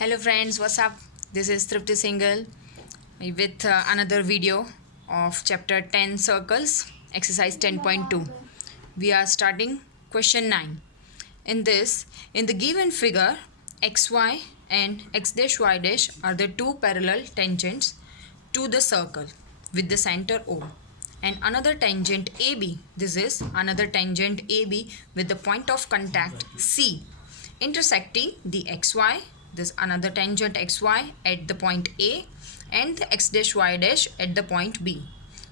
Hello friends, what's up? This is Tripti Singhal with another video of chapter 10 circles, exercise 10.2. We are starting question 9. In the given figure, xy and x dash y dash are the two parallel tangents to the circle with the center O. And another tangent AB, this is another tangent AB with the point of contact C intersecting the xy, this another tangent xy at the point A and the x dash y dash at the point B.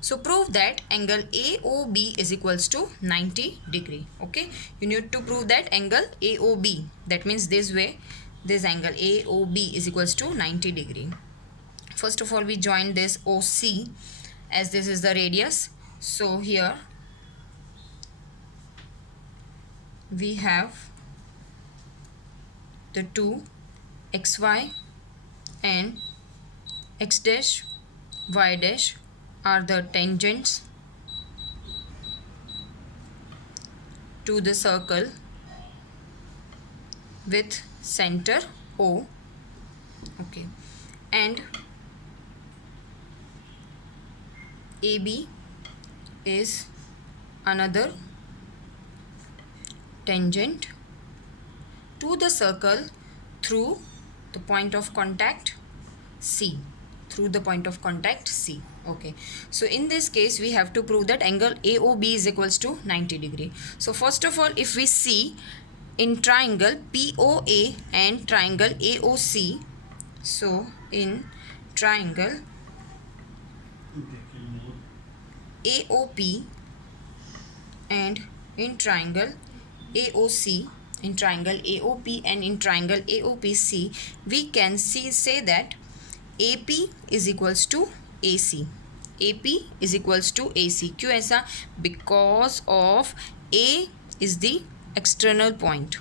So prove that angle AOB is equals to 90 degree. Okay, you need to prove that angle AOB, that means this way, this angle AOB is equals to 90 degree. First of all, we join this OC as this is the radius. So here we have the two xy and x dash y dash are the tangents to the circle with center O. Okay, and AB is another tangent to the circle through the point of contact C. Okay, so in this case we have to prove that angle AOB is equals to 90 degree. So first of all, if we see in triangle POA and triangle AOC, so in triangle AOP and in triangle AOC, in triangle AOP and in triangle AOPC, we can say that AP is equals to AC. AP is equals to AC. क्यों ऐसा? Because of A is the external point.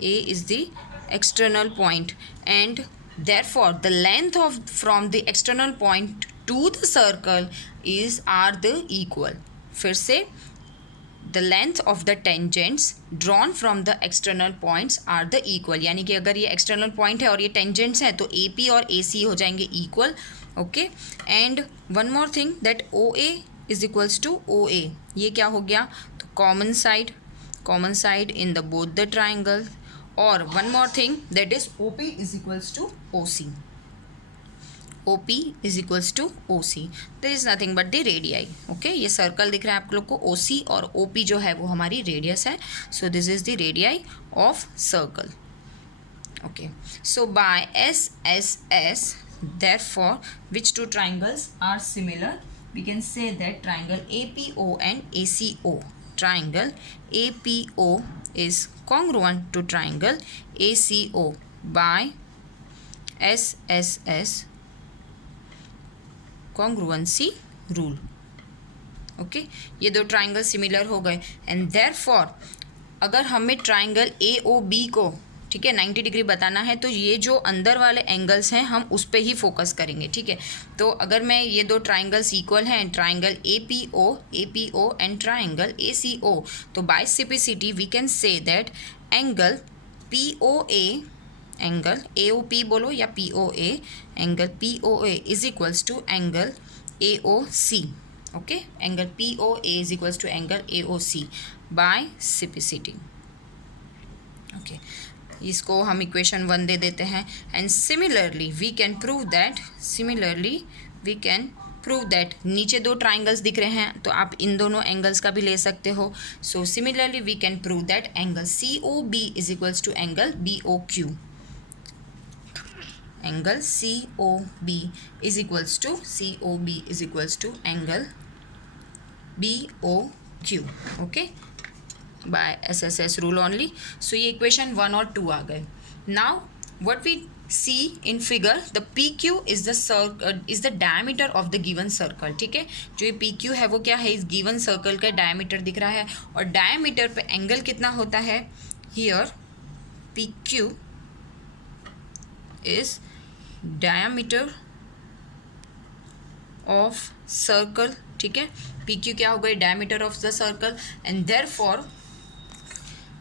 A is the external point, and therefore the length of from the external point to the circle are the equal. फिर से the length of the tangents drawn from the external points are the equal. यानी कि अगर ये external point है और ये tangents है तो AP और AC हो जाएंगे equal. Okay, and one more thing that OA is equals to OA. ये क्या हो गया? तो common side in the both the triangles. और one more thing, that is OP is equals to OC. OP is equals to OC. There is nothing but the radii. Okay, ये circle दिख रहा है आप लोग को. OC और OP जो है वो हमारी रेडियस है. So this is the radii of circle. Okay, so by SSS, therefore which two triangles are similar? We can say that triangle APO and ACO. Triangle APO is congruent to triangle ACO by SSS congruency rule. Okay, ये दो triangle similar हो गए and therefore अगर हमें triangle AOB को, ठीक है, 90 degree बताना है तो ये जो अंदर वाले एंगल्स हैं हम उस पर ही फोकस करेंगे. ठीक है, तो अगर मैं ये दो ट्राइंगल्स इक्वल हैं, triangle APO and triangle ACO, तो by CPCT we can say that angle POA, angle AOP बोलो या POA, angle POA is equals to angle AOC. Okay, angle POA is equals to angle AOC by CPCT. Okay, इसको हम equation 1 दे देते हैं. And similarly we can prove that नीचे दो triangles दिख रहे हैं तो आप इन दोनों एंगल्स का भी ले सकते हो. So similarly we can prove that angle COB is equals to angle BOQ. Angle COB is equals to angle BOQ. okay, by SSS rule only. So ये equation 1 और 2 आ गए. Now what we see in figure, the PQ is the diameter of the given circle. ठीक है, जो ये PQ है वो क्या है? इस given circle का diameter दिख रहा है और diameter पे angle कितना होता है? Here PQ is diameter of circle. ठीक है, PQ क्या हो गई? diameter of the circle, and therefore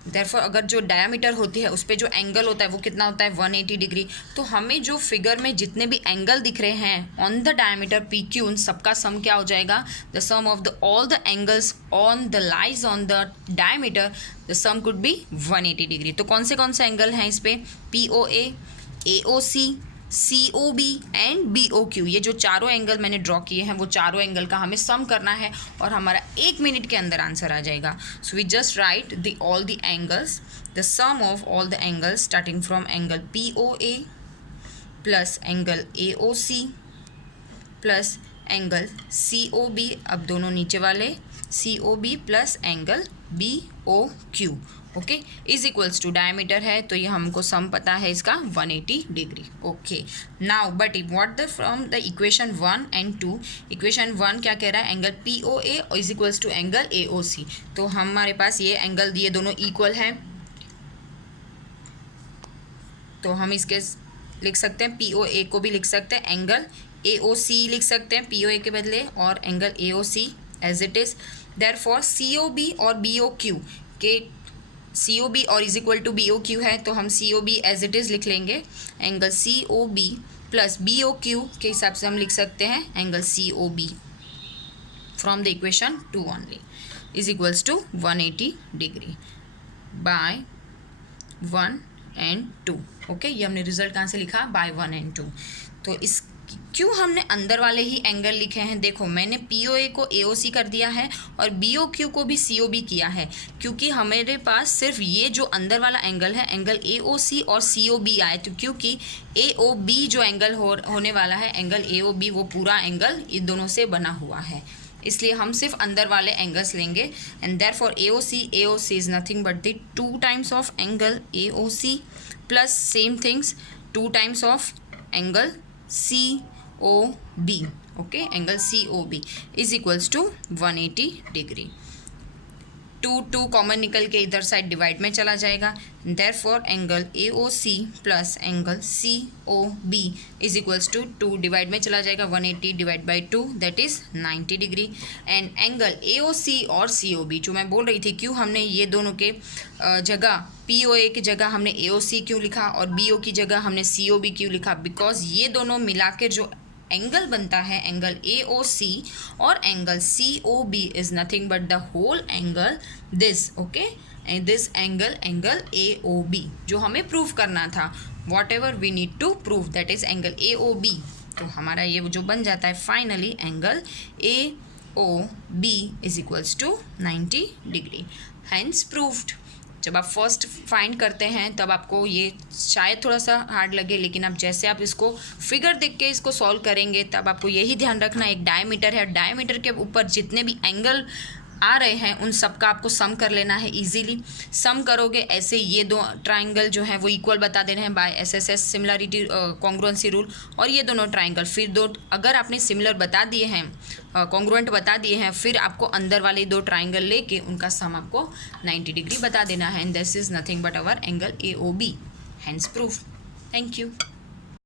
therefore अगर जो डायमीटर होती है उस पर जो एंगल होता है वो कितना होता है 180 डिग्री। तो हमें जो फिगर में जितने भी एंगल दिख रहे हैं on the diameter P Q, उन सबका सम क्या हो जाएगा, the sum of the all the angles on the lies on the diameter, the sum could be 180 degree. तो कौन से एंगल हैं इस पर, P O A O C, COB and BOQ, ये जो चारों एंगल मैंने ड्रॉ किए हैं वो चारों एंगल का हमें सम करना है और हमारा 1 मिनट के अंदर आंसर आ जाएगा। So we just write the all the angles, the sum of all the angles starting from angle POA plus angle AOC plus angle COB, अब दोनों नीचे वाले COB plus angle BOQ, okay, is equals to diameter है तो ये हमको sum पता है इसका 180 degree. Okay, now but what the from the equation 1 and 2, equation 1 क्या कह रहा है, angle POA is equals to angle AOC। तो हमारे पास ये एंगल दिए दोनों इक्वल है, तो हम इसके लिख सकते हैं POA को भी लिख सकते हैं एंगल AOC लिख सकते हैं POA के बदले, और angle AOC as it is. Therefore COB और BOQ के COB और इज इक्वल टू BOQ है तो हम COB एज इट इज़ लिख लेंगे, एंगल COB प्लस BOQ के हिसाब से हम लिख सकते हैं angle COB from the equation 2 only is equals to 180 degree by 1 and 2। Okay, ये हमने रिजल्ट कहाँ से लिखा, बाय 1 एंड 2। तो इस क्यों हमने अंदर वाले ही एंगल लिखे हैं, देखो मैंने POA को AOC कर दिया है और BOQ को भी COB किया है, क्योंकि हमारे पास सिर्फ ये जो अंदर वाला एंगल है एंगल AOC और COB आए, तो क्योंकि AOB जो एंगल होने वाला है एंगल AOB वो पूरा एंगल इन दोनों से बना हुआ है, इसलिए हम सिर्फ अंदर वाले एंगल्स लेंगे। And therefore AOC is nothing but the 2 times of angle AOC plus same things 2 times of angle COB, okay, angle COB is equals to 180 degree. 2 common निकल के इधर साइड डिवाइड में चला जाएगा, therefore angle AOC plus angle COB is equals to 2 divide में चला जाएगा, 180 divide by 2 that is 90 degree. And angle AOC और COB जो मैं बोल रही थी, क्यों हमने ये दोनों के जगह POA की जगह हमने AOC क्यों लिखा और BO की जगह हमने COB क्यों लिखा, बिकॉज ये दोनों मिलाकर जो एंगल बनता है एंगल AOC और angle COB is nothing but the whole angle this, okay, and this angle AOB जो हमें प्रूव करना था, whatever we need to prove that is angle AOB। तो हमारा ये जो बन जाता है finally angle AOB is equals to 90 degree, hence proved. जब आप फर्स्ट फाइंड करते हैं तब आपको ये शायद थोड़ा सा हार्ड लगे, लेकिन अब जैसे आप इसको फिगर देख के इसको सॉल्व करेंगे तब आपको यही ध्यान रखना, एक डायमीटर है, डायमीटर के ऊपर जितने भी एंगल आ रहे हैं उन सब का आपको सम कर लेना है इजीली। सम करोगे ऐसे ये 2 ट्राइंगल जो हैं वो इक्वल बता देने हैं by SSS similarity congruency rule, और ये दोनों ट्राइंगल फिर 2 अगर आपने सिमिलर बता दिए हैं, कॉन्ग्रुएंट बता दिए हैं, फिर आपको अंदर वाले 2 ट्राइंगल लेके उनका सम आपको 90 डिग्री बता देना है, and this is nothing but our angle AOB, hence proof. Thank you.